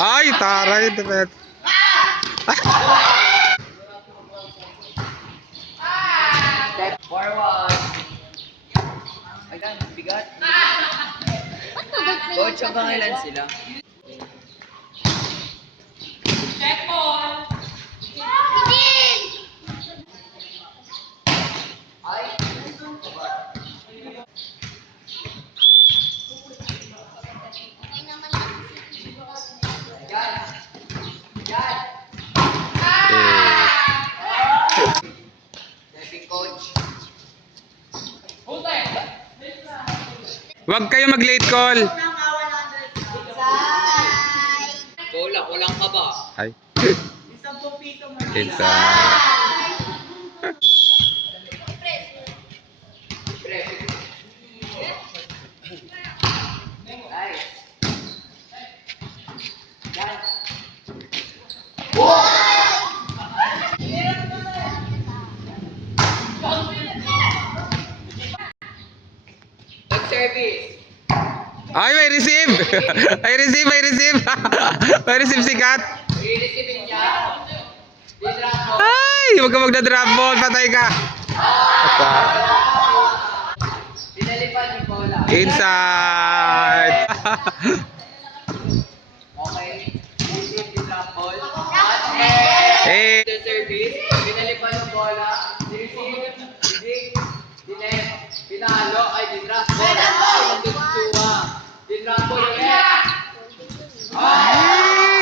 Ay, taray. Dapat. Step forward. Ayan, bigat. Coach, hanggang ilan sila? Stepping coach. Huwag kayo mag-late call. Kulang ka ba? Ay. Inside. Pre. Nice. Yan. Good service. Ay, may receive. May receive, may receive. May receive si Kat. I-receive niya. Di-drop mo. Ay, huwag ka magda-drop ball. Patay ka. Dinalipan ni Paula. Inside. Okay. Receive the drop ball. Okay. Eh. The service.